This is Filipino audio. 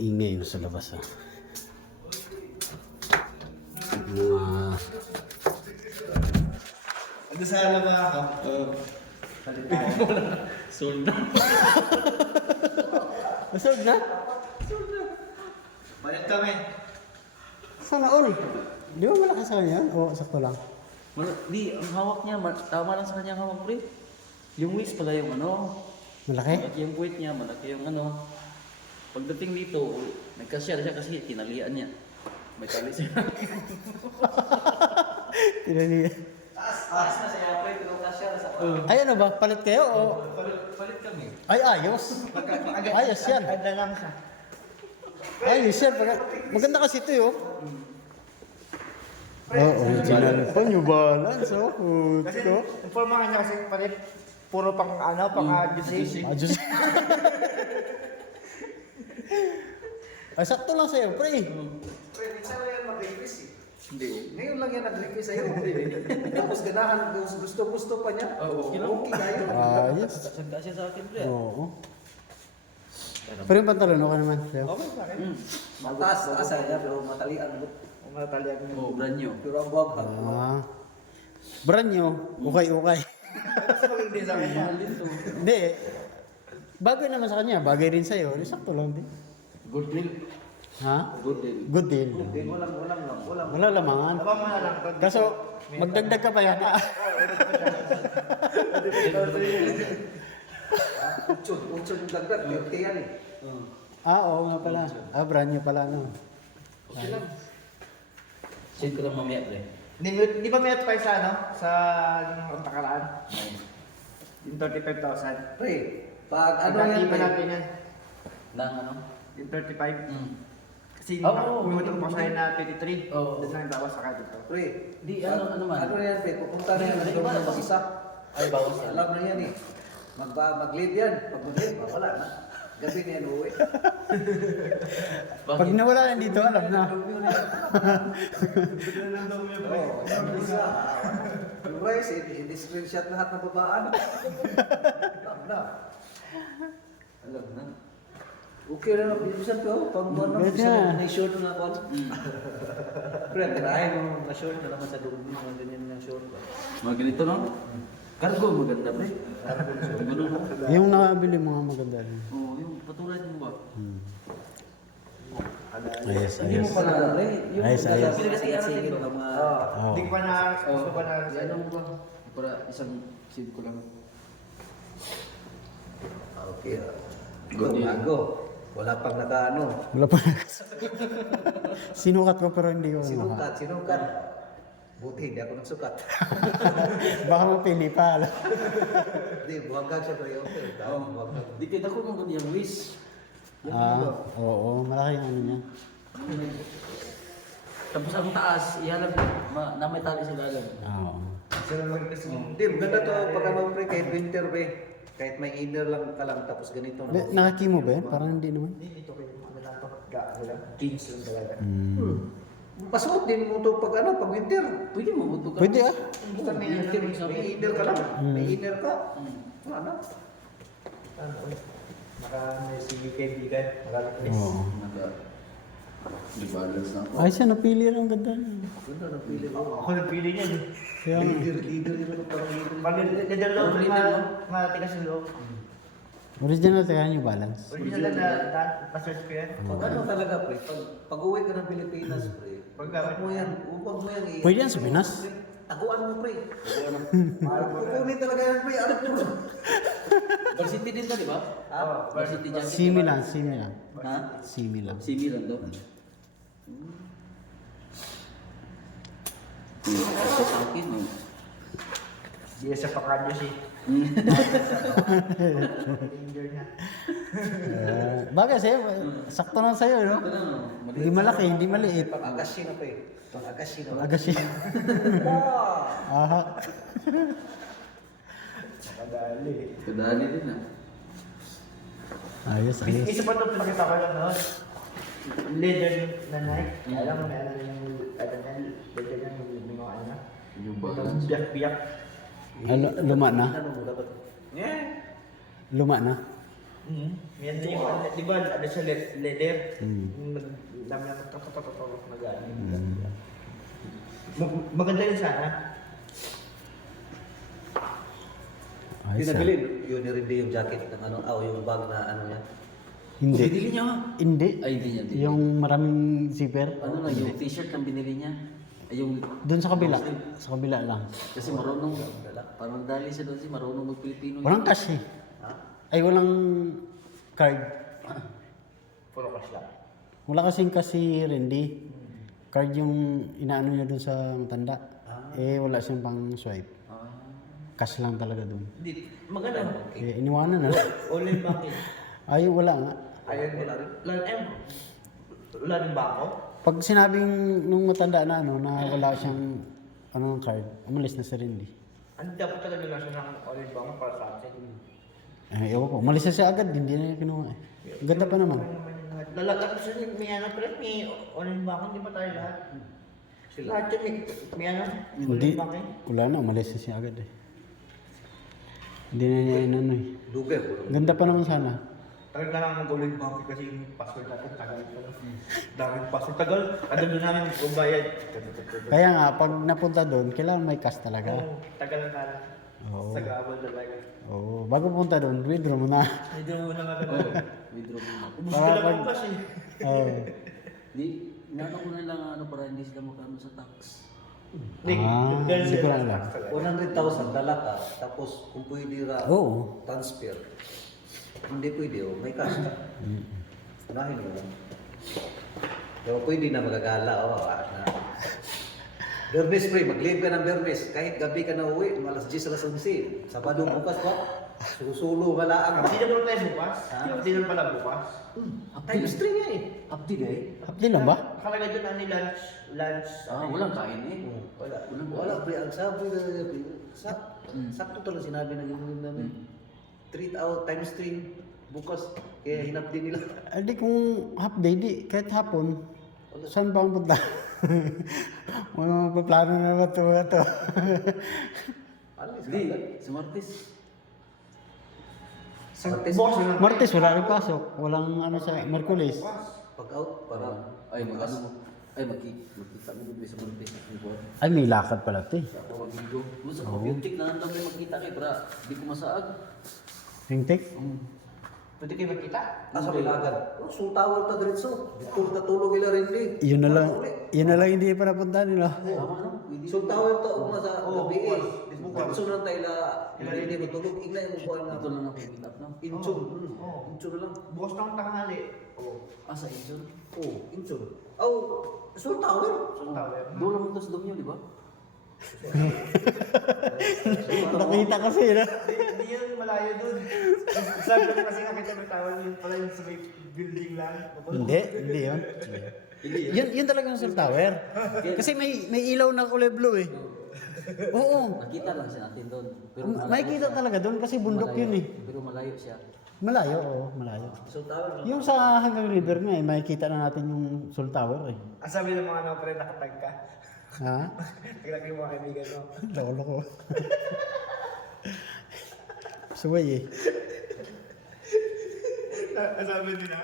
Ingay mo sa labas ah. Ano sana ba ako? Palit tayo. Sold na. Masold na? Palit kami. Sana all. Di ba malakas sa kanya yan? O sakto lang? Di, ang hawak niya, tama lang sa kanyang hawak, pre. Yung waist pala yung ano. Malaki? Malaki yung puwit niya, malaki yung ano. Pagdating dito, nagka-share siya kasi tinalian niya. May tali siya. Tinaniya. Taas na siya, pre. Tulong ka-share sa Ay ano ba? Palit kayo o? Palit kami. Ay ayos. Ayos yan. Agad lang siya. Ayos yan. Maganda kasi ito yun. Oh, original pa New Balance oh. Kasi Ito. yung forma niya kasi palit puro pang ano, pang adjusting. Diyos. Ay, sakto lang sa'yo, pre. Pre, minsan lang yan mag-request eh. Hindi. Ngayon lang yan nag-request sa'yo. Tapos ganahan, gusto pa niya. Oo. Okay kayo. Ayos. Sagda siya sa akin, pre. Oo. Pero yung pantalon, okay naman. Sa'yo. Okay sa akin. Mataas, taas niya, pero matalian. Umatalian mo. Oh, brand new. Pero ang buwag ka. Brand new. Okay. Mahal din to. Hindi. Bagay naman sa kanya. Bagay rin sa'yo. Sakto lang din. Good deal. Ha? Good deal. Good deal. Walang. Wala lamangan. Abang mo na lang. Kaso, magdagdag ka pa yata. Utsod yung dagdag, 30 yan eh. Oo nga pala. Brand new pala, no? Okay lang. Send ko lang mamaya, pre. Di ba may tayo sa ano? Sa yung takaraan? Yung 35,000. Pre, pag ano yan, Ano pre, natin yan? Nang ano? Yung 35. Mm. Kasi Oo, pumunta pa sa'yo na 23. Oo. Doon lang bawas sa kanya dito. pre, Di, ano man. ano yan, pre, pupunta na yan, Ay, doon iba na na. mag-isa. Ay, bawas na. Alam na yan eh. Mag-leave yan. Pag mag-leave, wala na. Gabi na yan uwi. Pag nawala yan dito, alam na. Oo, sabi isa. Yung rice, i-screenshot lahat ng babaan. Alam na. Alam na. Okay na lang, bilisan ko. Pag ano, Pwede bisa na. mo na-short na ako. Pre, tirahin mo na-short na naman sa dulo mo. Mga ganyan yung short. Mga ganito, no? Cargo, maganda, pre. Ganun, no? Yung nakabili mo nga maganda rin. Oo, yung patulad mo ba? Ayos, Hindi mo ayos. pa na, pre. Yung Ayos, ayos. sige ng mga... Oo. Hindi ko pa na, gusto pa na. Ano mo ba? Para isang sid ko lang. Okay. Good deal. Bago. Wala pang nakaano. Wala pa. Sinukat ko pero hindi ko Sinukat. Buti, hindi ako nagsukat. Baka mapili pa. Hindi, buwagag siya pre. Okay, buwagag. Di kita ko nung yung wish. Oo, malaki yung ano niya. Tapos ang taas, ihanap na may tali sila alam. Oo. Hindi, maganda to pag ano pre, kahit winter pre. Kahit may inner lang ka lang, tapos ganito na. Nakakimo ba yan? Parang hindi naman. Hindi dito kayo. Ano lang to? Gaano lang. Jeans lang talaga. Pasuot din mo to pag ano, pag winter. Pwede mo buto ka. Pwede ah. Basta may May inner ka lang. May inner ka. Wala na. may sige kaibigan. Naka-request. Oo. Di balance na ako. Ay, siya napili lang. Ganda. Ganda ng pili mo. Ako nagpili niyan. Kaya nga. Leader nila ng parang leader. Pag nadal loob, matigas yung loob. Original tayo New Balance. Original na pa-search ko yan. Pag ano talaga pre, pag uwi ka ng Pilipinas pre, Paggamit huwag mo yan, huwag mo yan Pwede yan sa Pinas? Taguan mo pre. Kukunin talaga yan pre, ano po? Varsity din to, di ba? Varsity jacket. Simi lang. Ha? Simi lang. Simi lang to. Ito sa akin, no? Hindi siya pakadyo siya. Danger niya. Bagay sa'yo. Sakto lang sa'yo, no? Ito na, no? Hindi malaki, hindi maliit. Pang-agashi na pre. Pang-agashi na. Agashi. Aha. Kadali. Kadali din, ah. Ayos. Isa pa ito pinakita ko lang, no? Leather na Nike. Alam mo na ano yung leather niya, yung mga ano. Yung Yung balance. biyak-biyak. Luma na? Ano mo dapat? Yeah. Luma na? Yan din yung, di ba, ano siya, leather? Mm. Dami na magkakatatatawag na gano'n. Maganda yun sana. Ay, Yung sir. nabili, yun rin din yung jacket ng ano, yung bag na ano yan. Hindi. Binili niya nga. Hindi. Ay, hindi niya. Yung maraming zipper. Ano lang, yung t-shirt ang binili niya. Ay, yung... Doon sa kabila. Sa kabila lang. Kasi marunong, parang dali siya doon si marunong mag-Pilipino. Walang cash eh. Ha? Ay, walang card. Puro cash lang. Wala kasing kasi Randy. Card yung inaano niya doon sa matanda. Eh, wala siyang pang swipe. Ah. Cash lang talaga doon. Hindi, maganda. Eh, iniwanan na. Online banking. Ay, wala nga. Ayun, wala rin. Wala rin ba ako? Pag sinabing nung matanda na ano, na wala siyang ano ng card, umalis na si Randy. Ano dapat talaga na siya ng online banking para sa atin? Eh, ewan ko. Umalis na siya agad, hindi na niya kinuha eh. Ganda pa naman. Lalagyan ko siya, may ano pa rin, may online banking, di ba tayo lahat? Lahat yun, may ano, Hindi. online banking. Wala na, umalis na siya agad eh. Hindi na niya inano eh. Dugay. Ganda pa naman sana. Tagal na lang mag-online banking kasi yung password natin, tagal pa lang. Daming password, tagal. Ano doon namin magbayad. Kaya nga, pag napunta doon, kailangan may cash talaga. Oo, tagal na tayo. Oo. Sa gabal talaga. Oo. Bago punta doon, withdraw mo na. Medyo muna nga Oh, ganun. withdraw mo na. Ubus Para ka lang pag- ang cash eh. Oo. Di, inaano ko na lang ano para hindi sila magkano sa tax. Hindi ko na alam. 100,000 dala ka, tapos kung pwede ra Oo. transfer. Hindi pwede, may cash ka. Unahin mo lang. Pero pwede na magagala, na. Bernes pre, mag-leave ka ng Bernes. Kahit gabi ka na uwi, alas 10, alas 11. Sabado bukas pa, susulo ka laang. Hindi na pala tayo bukas. Hindi na pala bukas. Times 3 nga eh. Upti day? Hapdi lang ba? Nakalagay doon ani lunch. Ah, walang kain eh. Wala. Wala pre, ang sabi na sakto talaga sinabi ng yung namin. 3 hour times 3 bukas. Kaya hinap din nila. Hindi kung half day, di. Kahit hapon. Saan ba ang punta? Mga magpaplano na ba ito? Alis Hindi, ka. sa Martes. Boss na lang. Martes, wala rin pasok. Walang ano sa Merkulis. Pag out, para Ay, mag-ano mo. Ay, magkita mo doon sa Martes. Ay, may lakad pala ito eh. Pag-video. Gusto ko, yung tik na lang may magkita kayo para di ko masaag. Tingtik? Pwede kayo magkita? asa may lagad. Oh, so tower ta diretso. Dito natulog ila rin din. Yun na lang hindi pa napunta nila. Tama no? Pwede. So tower ta uma sa Oo, gabi eh. bukas. Diretso na tayo ila rin din matulog. Igna yung buwan na. Ito lang ako meet up no? Inchon. Oo. Inchon na lang. Bukas ng tanghali. Oo. Ah, sa Incheon? Oh, inchon. Oh, so tower. Doon lang ito sa Domyo, di ba? Nakita kasi na. Hindi yan malayo dun. Sabi ko kasi nakita mo tawag yun pala yung sa may building lang. Hindi yun. Yun talaga yung cell tower. Kasi may ilaw na kulay blue eh. Oo. Nakita lang siya natin doon. Pero Makikita talaga doon kasi bundok yun eh. Pero malayo siya. Malayo, oo, malayo. So tower. Yung sa hanggang river nga eh, makikita na natin yung Soul Tower eh. Ang sabi ng mga ano, pre, nakatag ka. Ha? Naglag yung mga kaibigan mo. Lolo ko. Suway eh. Ang sabi nila,